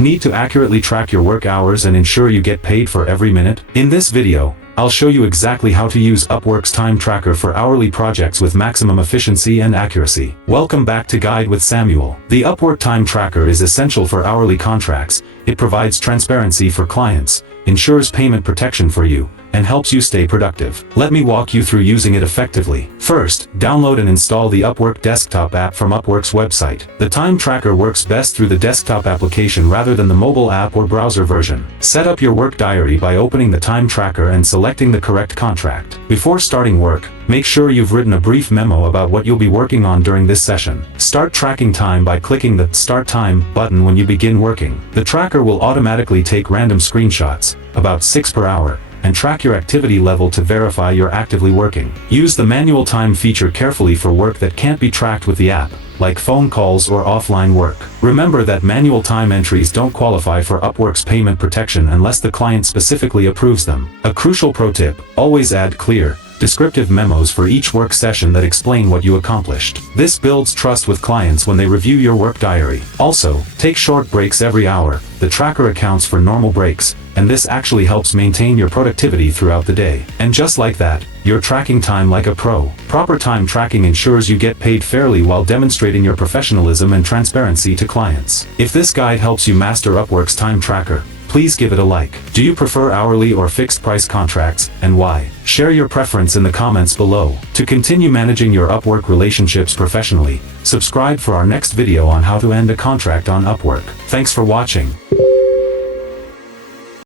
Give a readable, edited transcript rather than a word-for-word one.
Need to accurately track your work hours and ensure you get paid for every minute? In this video, I'll show you exactly how to use Upwork's Time Tracker for hourly projects with maximum efficiency and accuracy. Welcome back to Guide with Samuel. The Upwork Time Tracker is essential for hourly contracts. It provides transparency for clients, ensures payment protection for you, and helps you stay productive. Let me walk you through using it effectively. First, download and install the Upwork desktop app from Upwork's website. The Time Tracker works best through the desktop application rather than the mobile app or browser version. Set up your work diary by opening the Time Tracker and selecting the correct contract. Before starting work, make sure you've written a brief memo about what you'll be working on during this session. Start tracking time by clicking the Start Time button when you begin working. The tracker will automatically take random screenshots, about 6 per hour, and track your activity level to verify you're actively working. Use the manual time feature carefully for work that can't be tracked with the app, like phone calls or offline work. Remember that manual time entries don't qualify for Upwork's payment protection unless the client specifically approves them. A crucial pro tip: always add clear, descriptive memos for each work session that explain what you accomplished. This builds trust with clients when they review your work diary. Also, take short breaks every hour. The tracker accounts for normal breaks, and this actually helps maintain your productivity throughout the day. And just like that, you're tracking time like a pro. Proper time tracking ensures you get paid fairly while demonstrating your professionalism and transparency to clients. If this guide helps you master Upwork's Time Tracker, please give it a like. Do you prefer hourly or fixed price contracts, and why? Share your preference in the comments below. To continue managing your Upwork relationships professionally, subscribe for our next video on how to end a contract on Upwork. Thanks for watching.